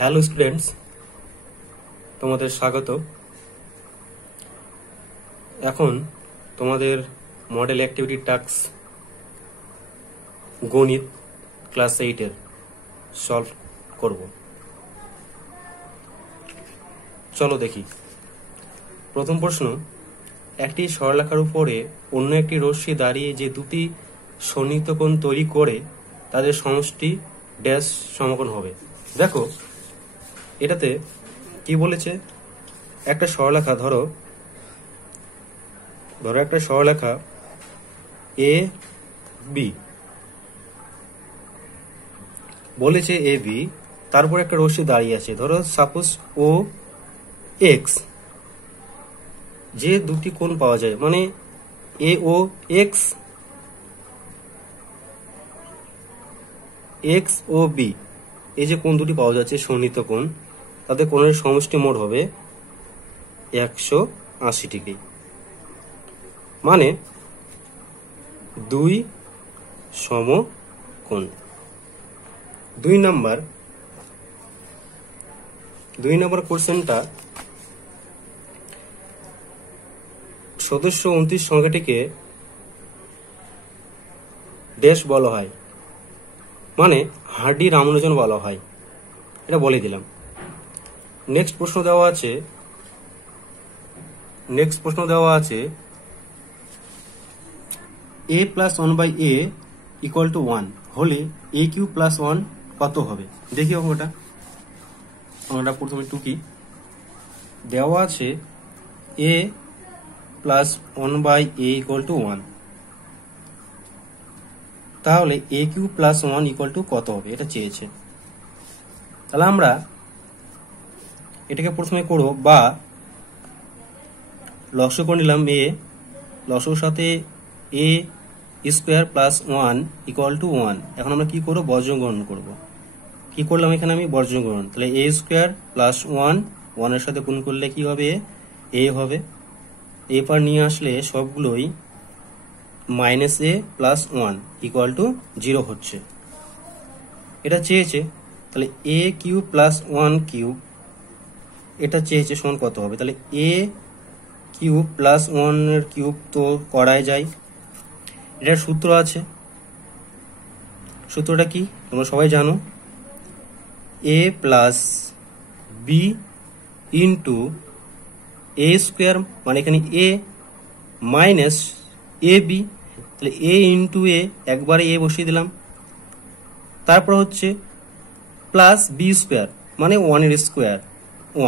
Hello students, তোমাদের স্বাগত। এখন তোমাদের মডেল অ্যাক্টিভিটি টাস্ক গণিত ক্লাস 8 সলভ করব। চলো দেখি। প্রথম প্রশ্ন, একটি সরলরেখার উপরে অন্য একটি রশ্মি দাঁড়িয়ে যে দুটি সন্নিহিত কোণ তৈরি করে তাদের সমষ্টি ড্যাশ সমকোণ হবে। দেখো এটাতে কি বলেছে, একটা সরলরেখা ধরো একটা সরলরেখা এ বি বলেছে, এ বি, তারপর একটা রশ্মি দাঁড়িয়ে আছে, ধরো সাপোজ ও এক্স। যে দুটি কোণ পাওয়া যায়, মানে এ ও এক্স, এক্স ও বি, এই যে কোণ দুটি পাওয়া যাচ্ছে সন্নিহিত কোণ, তাদের কোণের সমষ্টি মোট হবে 180 ডিগ্রি, মানে 2 সমকোণ। 2 নম্বর কোশ্চেনটা, সদস্য 29 সংখ্যাটিকে ড্যাশ বলা হয়, মানে হার্ডি রামানুজন বলা হয়, এটা বলে দিলাম। নেক্সট প্রশ্ন দেওয়া আছে a plus 1/a equal to 1 হলে a কিউব প্লাস 1 কত হবে। দেখি অঙ্কটা প্রথমে টুকি। দেওয়া আছে a plus 1/a equal to 1, তাহলে a cube plus 1 equal to কত হবে, এটা চেয়েছে। তাহলে আমরা এটাকে প্রথমে করব, বা লসাগু করে নিলাম a, লসাগুর সাথে a square plus 1 equal to 1। এখন আমরা কি করবো, বর্জগ্রহণ করব। কি করলাম এখানে আমি, বর্জগ্রহণ। তাহলে a স্কোয়ার প্লাস 1 এর সাথে গুণ করলে কি হবে, a হবে। এ পার নিয়ে আসলে সবগুলোই minus a plus 1 equal to 0 হচ্ছে, এটা চেয়েছে। তাহলে a কিউব প্লাস 1 কিউব, এটা চেয়েছে, সমান কত হবে। তাহলে a কিউব প্লাস 1 এর কিউব তো করাই যায়, এটার সূত্র আছে। সূত্রটা কি তোমরা সবাই জানো, a plus B into A square, মানে এখানে a মাইনাস এ বি। তাহলে a ইন্টু এ, একবারে a বসিয়ে দিলাম, তারপর হচ্ছে প্লাস বি স্কোয়ার, মানে 1 এর স্কোয়ার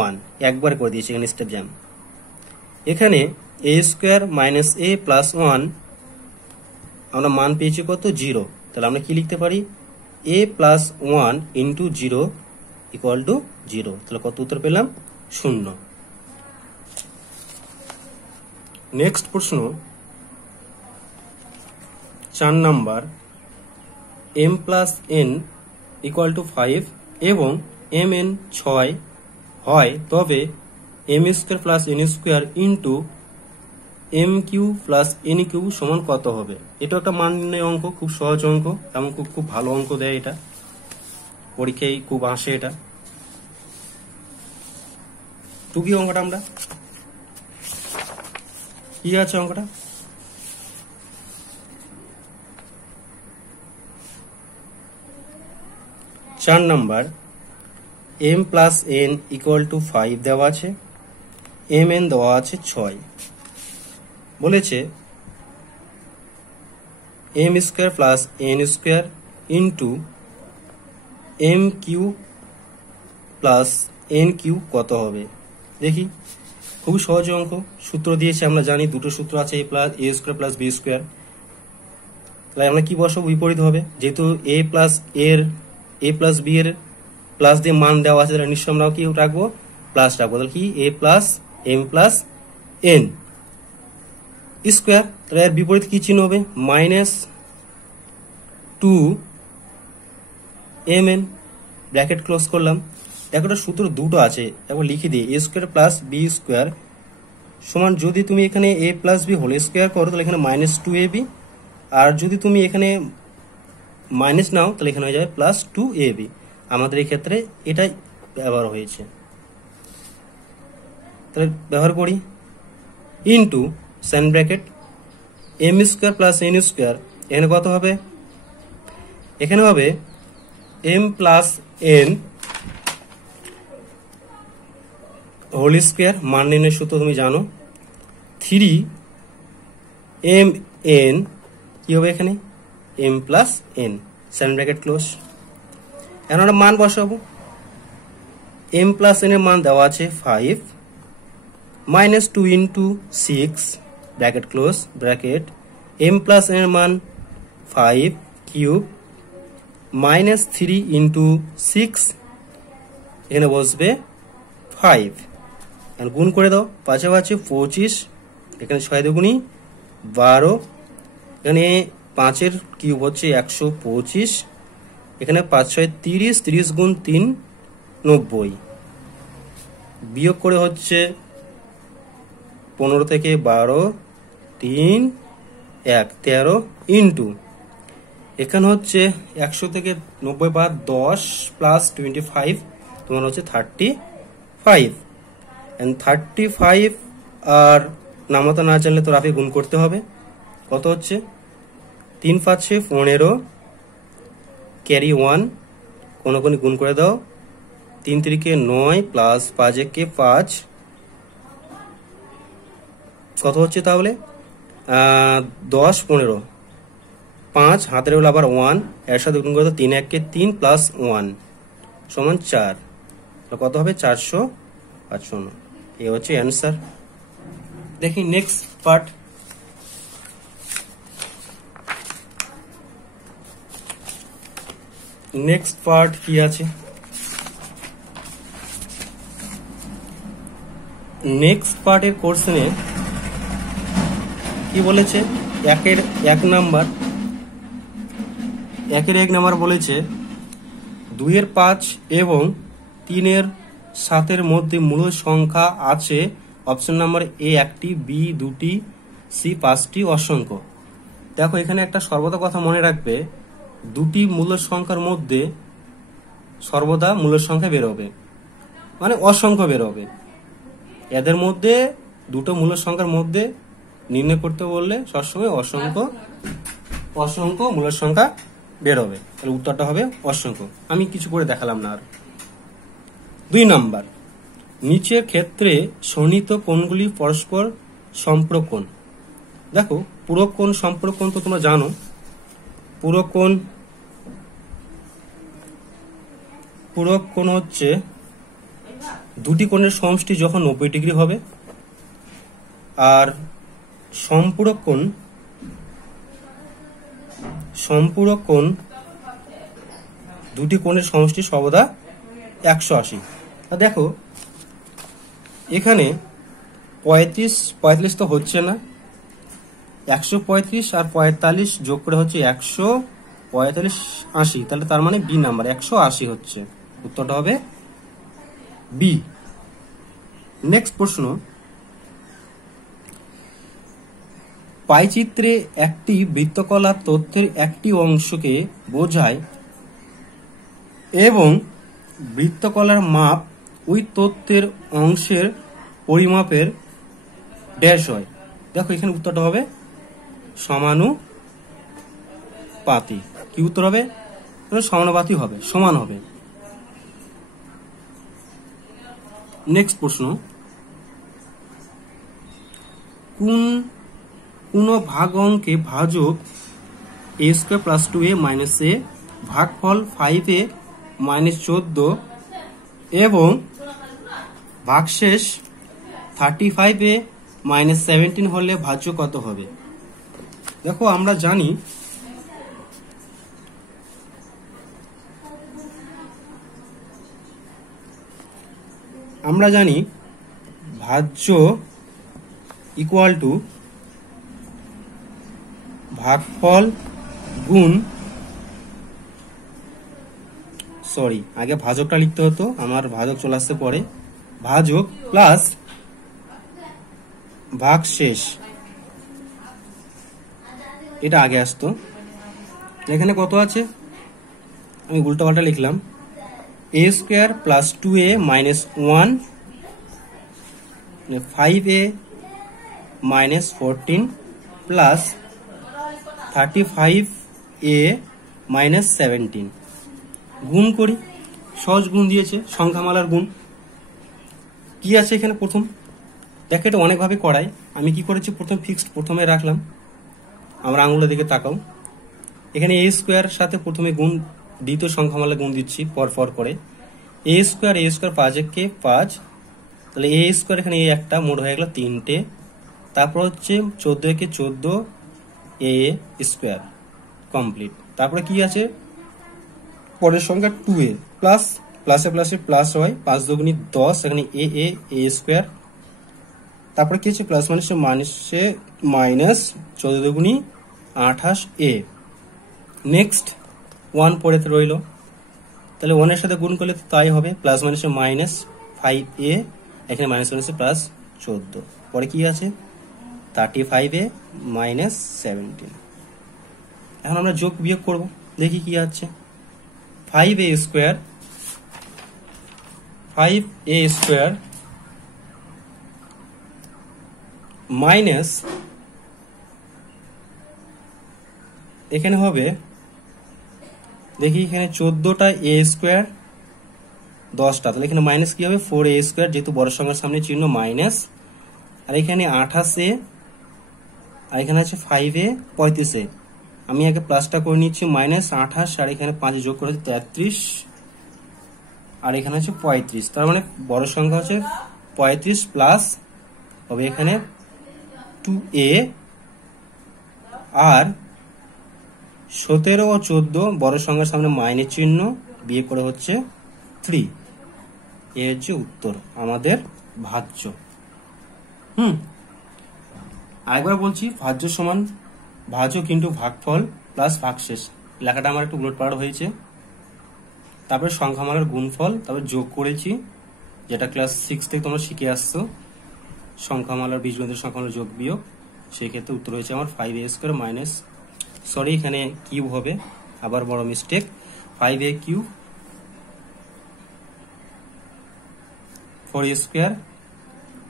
1, একবার করে দিয়েছি এখানে স্টেপ জ্যাম। এখানে a square minus a plus 1 আমরা মান পেয়েছি কত, 0। তাহলে আমরা কি লিখতে পারি, a plus 1 into 0 equal to 0। তাহলে কত উত্তর পেলাম, 0। নেক্সট প্রশ্ন 4 number, m plus n equal to 5 এবং mn 6 হয়, তবে m square plus n square into m cube plus n cube সমান কত হবে। এটা একটা মান নির্ণয় অঙ্ক, খুব সহজ অঙ্ক, এবং খুব ভালো অঙ্ক দেয়, এটা পরীক্ষায় খুব আসে। এটা টুকি অঙ্কটা, আমরা কি আছে অঙ্কটা, চার number, m plus n equal to 5 দেওয়া আছে, mn দেওয়া আছে 6, বলেছে m square plus n square into m cube plus n cube কত হবে। দেখি, খুব সহজ অঙ্ক, সূত্র দিয়েছে আমরা জানি, দুটো সূত্র আছে, a plus a square plus B square. তাহলে আমরা কি বসাবো, বিপরীত হবে, যেহেতু a প্লাস বি এর প্লাস দিয়ে মান দেওয়া আছে, তাহলে নিশ্চয় আমরা কি রাখবো, প্লাস রাখবো। তাহলে কি, a plus m plus n square, তাহলে এর বিপরীত কি চিহ্ন হবে, মাইনাস 2mn, ব্র্যাকেট ক্লোজ করলাম। দেখো সূত্র দুটো আছে, একবার লিখে দিই, a square plus B square সমান, যদি তুমি এখানে a plus B whole square করো তাহলে এখানে মাইনাস 2ab, আর যদি তুমি এখানে মাইনাস নাও তাহলে এখানে হয়ে যাবে প্লাস 2ab। আমাদের এই ক্ষেত্রে এটা ব্যবহার হয়েছে। তাহলে ব্যবহার করি, into sign bracket M square plus N square, এখানে কত হবে, এখানে হবে M plus N whole square, মান নির্ণয়ের সূত্র তুমি জানো, 3 এম এন কি হবে এখানে M plus N, sign bracket close. এখন আমরা মান বসাবো, এম প্লাস এন এর মান দেওয়া আছে 5 minus 2 into 6 bracket close bracket, M plus N এর মান 5 কিউব মাইনাস 3 ইন্টু 6, এখানে বসবে 5, গুণ করে দাও, পাঁচে পাঁচে 25, এখানে 6 দুগুণী 12, এখানে 5 কিউব হচ্ছে 125, এখানে 5 6 30, 30 গুণ 3 90, বিয়োগ করে হচ্ছে 15 থেকে 12 3 1 13 ইন্টু, এখানে হচ্ছে 100 থেকে 90 বাদ 10 প্লাস 25 তোমার হচ্ছে 35, 35 আর নামাতে না জানলে তো রাফে গুণ করতে হবে, কত হচ্ছে 3 5 15 ক্যারি 1, কোনো গুণ করে দাও, 3 3 কে 9 প্লাস 5 1 কে 5, কত হচ্ছে তাহলে 10 15, 5 হাতের হলো আবার 1, এর সাথে গুণ করে দাও, 3 1 কে 3 প্লাস 1 সমান 4, কত হবে 455, এই হচ্ছে অ্যান্সার। দেখি নেক্সট পার্ট, নেক্সট পার্ট কি আছে, নেক্সট পার্টের কোশ্চেনে কি বলেছে, একের 1 নাম্বার বলেছে 2 এর 5 এবং 3 এর 7 এর মধ্যে মূল সংখ্যা আছে, অপশন নাম্বার এ 1টি, বি 2টি, সি 5টি অসংখ্য। দেখো এখানে একটা সর্বদা কথা মনে রাখবে, 2টি মূল সংখ্যার মধ্যে সর্বদা মূল সংখ্যা বেরোবে, মানে অসংখ্য বেরোবে, এদের মধ্যে দুটো মূল সংখ্যার মধ্যে নির্ণয় করতে বললে সবসময় অসংখ্য মূল সংখ্যা বেরোবে, তাহলে উত্তরটা হবে অসংখ্য। আমি কিছু করে দেখালাম না আর। 2 নাম্বার, নিচের ক্ষেত্রে সন্নিহিত কোণগুলি পরস্পর সম্পূরক কোণ। দেখো পূরক কোণ সম্পূরক কোণ তো তোমরা জানো, পূরক কোণ হচ্ছে দুটি কোণের সমষ্টি যখন 90 ডিগ্রি হবে, আর সম্পূরক কোণ দুটি কোণের সমষ্টি সর্বদা 180। দেখো এখানে 35 তো হচ্ছে না, 135 আর 45 যোগ করে হচ্ছে 145 80, তাহলে তার মানে বি নাম্বার 180 হচ্ছে, উত্তরটা হবে বি। নেক্সট প্রশ্ন, পাই চিত্রে একটি বৃত্তকলার তথ্যের একটি অংশকে বোঝায় এবং বৃত্তকলার মাপ ওই তথ্যের অংশের পরিমাপের ড্যাশ হয়। দেখো এখানে উত্তরটা হবে সমানুপাতি। কি উত্তর হবে? সমানুপাতি হবে, সমান হবে। নেক্সট প্রশ্ন, কোন ভাগ অঙ্কে ভাজক a² + 2a - a ভাগফল 5a - 14 এবং ভাগশেষ 35a - 17 হলে ভাজ্য কত হবে? দেখো আমরা জানি ভাজ্য ইকুয়াল টু ভাগফল গুণ, আগে ভাজকটা লিখতে হতো, আমার ভাজক চলে আসতে পরে, ভাজক প্লাস ভাগশেষ, এটা আগে আসতো। এখানে কত আছে আমি উল্টো পাল্টা লিখলাম, a square plus 2a minus 1 5a minus 14 plus 35a minus 17। গুণ করি, সহজ গুণ দিয়েছে, সংখ্যামালার গুণ। কি আছে এখানে প্রথম, দেখো এটা অনেকভাবে করাই, আমি কি করেছি প্রথম ফিক্সড প্রথমে রাখলাম। আমরা আঙুলের দিকে তাকাও, এখানে এ স্কোয়ার সাথে প্রথমে গুণ, দ্বিতীয় সংখ্যামালা গুণ দিচ্ছি পর পর করে। এ স্কোয়ার 5 একে 5, তাহলে এ স্কোয়ার এখানে এ একটা, মোট হয়ে গেল 3টে। তারপর হচ্ছে 14 একে 14 এ স্কোয়ার কমপ্লিট। তারপরে কি আছে পরের সংখ্যা 2a প্লাস, প্লাসে প্লাসে প্লাস হয়, 5 দুগুণী 10, এখানে এ স্কোয়ার। তারপরে কি আছে প্লাস মাইনাসে মাইনাস 14 দুগুণী 28a। নেক্সট 1 পরেতে রইল, তাহলে 1 এর সাথে গুণ করলে তো তাই হবে, প্লাস মাইনাসে মাইনাস 5a, এখানে মাইনাস মাইনাসে প্লাস 14। পরে কি আছে 35a মাইনাস 17। এখন আমরা যোগ বিয়োগ করব, দেখি কি আছে। 5a স্কোয়ার মাইনাস, এখানে হবে দেখি এখানে 14টা এ স্কোয়ার 10টা, তাহলে এখানে মাইনাস কি হবে 4a স্কোয়ার, যেহেতু বড় সংখ্যার সামনে চিহ্ন মাইনাস। আর এখানে 28a, আর এখানে আছে 5a 35a। আমি আগে প্লাসটা করে নিচ্ছি, মাইনাস 28, আর এখানে 5 যোগ করে 33, আর এখানে আছে 35। তার মানে বড় সংখ্যা হচ্ছে 35 প্লাস হবে এখানে 2a, আর 17 ও 14 বড় সংখ্যার সামনে মাইনাস চিহ্ন, বিয়ে করে হচ্ছে 3। এ হচ্ছে উত্তর আমাদের ভাজ্য। আরেকবার বলছি, ভাজ্য সমান ভাজক ইন্টু ভাগফল প্লাস ভাগশেষ। লেখাটা আমার একটু উলটপালট হয়েছে। তারপরে সংখ্যামালার গুণফল, তারপরে যোগ করেছি, যেটা ক্লাস 6 থেকে তোমরা শিখে আসছো, সংখ্যামালার বীজগণিতের সংখ্যামালার যোগ বিয়োগ। সেক্ষেত্রে উত্তর হয়েছে আমার 5a স্কোয়ার মাইনাস, সরি এখানে কিউব হবে, আবার বড় mistake, 5a cube 4a square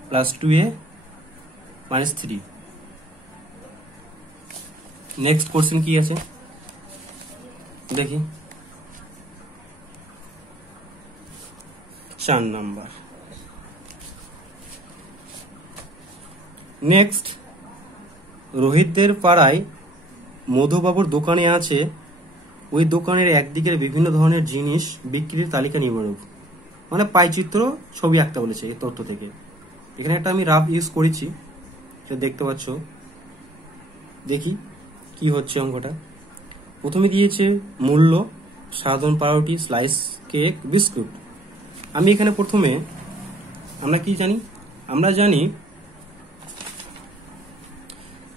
plus 2a minus 3। Next question কি আছে দেখি, 4 নাম্বার। নেক্সট, রোহিতদের পাড়ায় মধুবাবুর দোকানে আছে, ওই দোকানের একদিকের বিভিন্ন ধরনের জিনিস বিক্রির তালিকা নিম্নরূপ। মানে পাইচিত্র ছবি আঁকতে বলেছে এই তথ্য থেকে। এখানে একটা আমি রাফ ইউজ করেছি, সেটা দেখতে পাচ্ছ। দেখি কি হচ্ছে অঙ্কটা। প্রথমে দিয়েছে মূল্য, সাধারণ পাউরুটি, স্লাইস কেক, বিস্কুট। আমি এখানে প্রথমে, আমরা কি জানি, আমরা জানি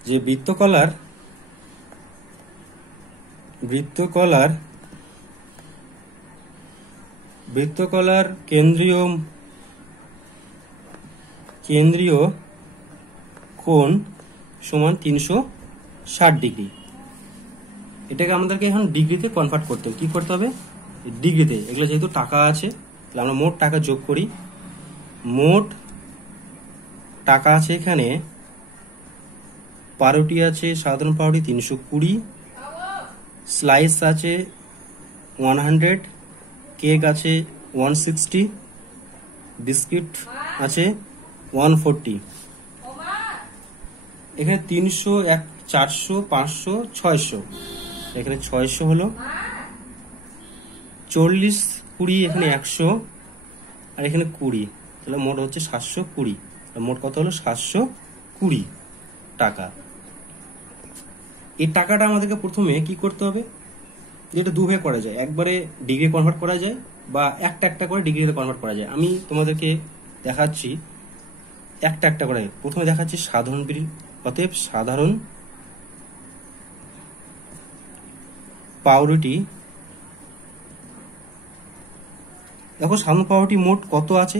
যে বৃত্তকলার কেন্দ্রীয় কোণ সমান 360 ডিগ্রি। এটাকে আমাদেরকে এখন ডিগ্রিতে কনভার্ট করতে হবে। কি করতে হবে ডিগ্রিতে। এগুলো যেহেতু টাকা আছে, তাহলে আমরা মোট টাকা যোগ করি। মোট টাকা আছে এখানে, পাউরুটি আছে, সাধারণ পাউরুটি 320, স্লাইস আছে 100, কেক আছে 160, বিস্কিট আছে 140। এখানে 300, 400, 500, 600, এখানে 600 হলো, 40, 20, এখানে 100, আর এখানে 20, তাহলে মোট হচ্ছে 720। মোট কত হলো 720 টাকা। এই টাকাটা আমাদেরকে প্রথমে কি করতে হবে, যেটা দুভাবে করা যায়, একবারে ডিগ্রি কনভার্ট করা যায় বা একটা একটা করে ডিগ্রিতে কনভার্ট করা যায়। আমি তোমাদেরকে দেখাচ্ছি একটা একটা করে। প্রথমে দেখাচ্ছি সাধারণ অতএব সাধারণ পাউরুটি। দেখো সাধারণ পাউরুটি মোট কত আছে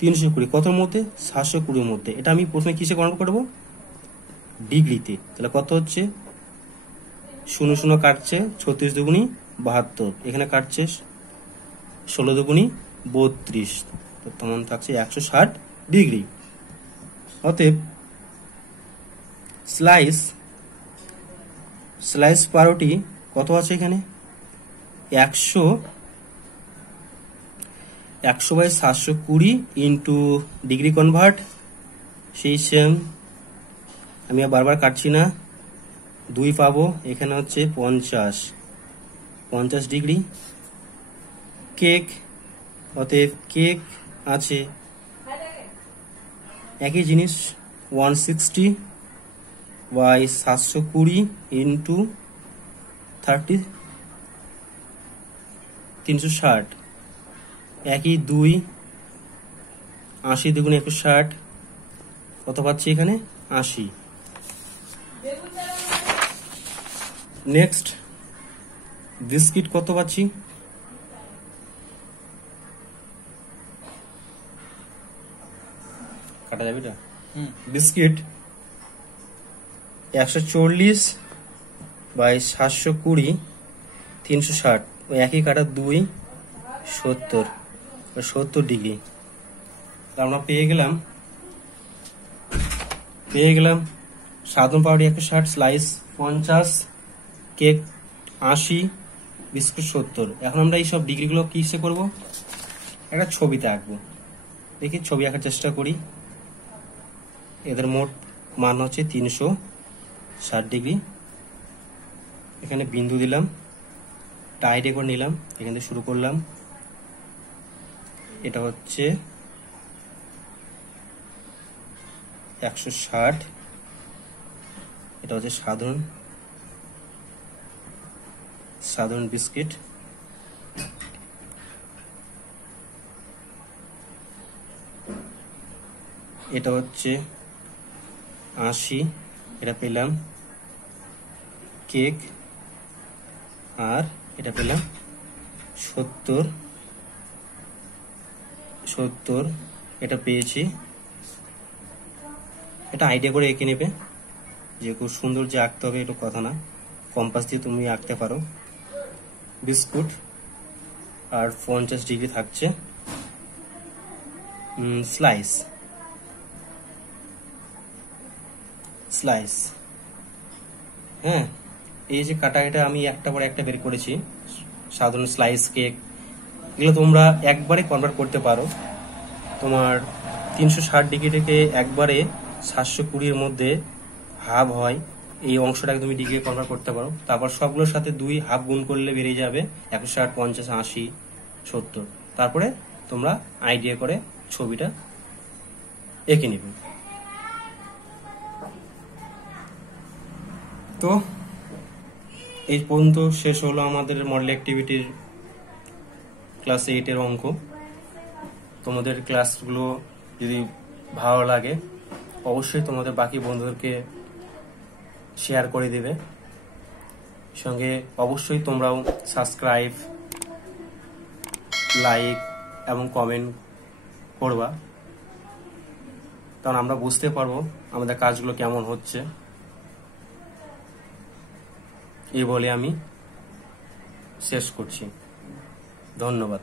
320, কতর মধ্যে 720 মধ্যে। এটা আমি প্রথমে কিসে কনভার্ট করবো ডিগ্রিতে। তাহলে কত হচ্ছে 0 0 কাটছে, 36 দুগুণী 72, এখানে কাটছে 16 দুগুণী 32, তখন থাকছে 160 ডিগ্রি। অতএব স্লাইস পাউরুটি কত আছে এখানে? 100/720 ইন্টু ডিগ্রি কনভার্ট, সেই সেম, আমি আর বারবার কাটছি না, 2 পাবো। এখানে হচ্ছে 50 ডিগ্রি। কেক, অতএব কেক আছে একই জিনিস, 160/720 ইন্টু 30, 360, একই 2, 80 দুগুণে 160, কত পাচ্ছি এখানে? 80। নেক্সট বিস্কিট কত পাচ্ছি? কাটা যাবে এটা? বিস্কিট 140/720, 360, ওই একই কাটা 2, 70 ডিগ্রি। আমরা পেয়ে গেলাম সাধারণ পাউরুটি 160, স্লাইস 50, কেক 80, বিস্কুট 70। এখন আমরা এইসব ডিগ্রিগুলো কিসে করব? একটা ছবিতে আঁকবো। দেখি ছবি আঁকার চেষ্টা করি। এদের মোট মান হচ্ছে 360 ডিগ্রি। এখানে বিন্দু দিলাম, টাইটে করে নিলাম, এখান থেকে শুরু করলাম। এটা হচ্ছে 160, এটা হচ্ছে সাধারণ বিস্কিট। এটা হচ্ছে 80, এটা পেলাম কেক, আর এটা পেলাম 70, এটা পেয়েছি। এটা আইডিয়া করে এঁকে নেবে, যে খুব সুন্দর যে আঁকতে হবে এটা কথা না, কম্পাস দিয়ে তুমি আঁকতে পারো। বিস্কুট আর 50 ডিগ্রি থাকছে। স্লাইস, হ্যাঁ, এই যে কাটা, এটা আমি একটা পর একটা বের করেছি। সাধারণ স্লাইস, কেক, এগুলো তোমরা একবারে কনভার্ট করতে পারো। তোমার 360 ডিগ্রি থেকে একবারে 720 মধ্যে হাফ হয়, এই অংশটাকে তুমি ডিগ্রি কনভার্ট করতে পারো। তারপর সবগুলোর সাথে 2 হাফ গুণ করলে বেরিয়ে যাবে 160, 50, 80, 70। তারপরে তোমরা আইডিয়া করে ছবিটা এঁকে নেবে। তো এই পর্যন্ত শেষ হলো আমাদের মডেল অ্যাক্টিভিটির ক্লাস 8-এর অঙ্ক। তোমাদের ক্লাসগুলো যদি ভালো লাগে অবশ্যই তোমাদের বাকি বন্ধুদেরকে শেয়ার করে দেবে। সঙ্গে অবশ্যই তোমরাও সাবস্ক্রাইব, লাইক এবং কমেন্ট করবা, কারণ আমরা বুঝতে পারবো আমাদের কাজগুলো কেমন হচ্ছে। এই বলে আমি শেষ করছি। ধন্যবাদ।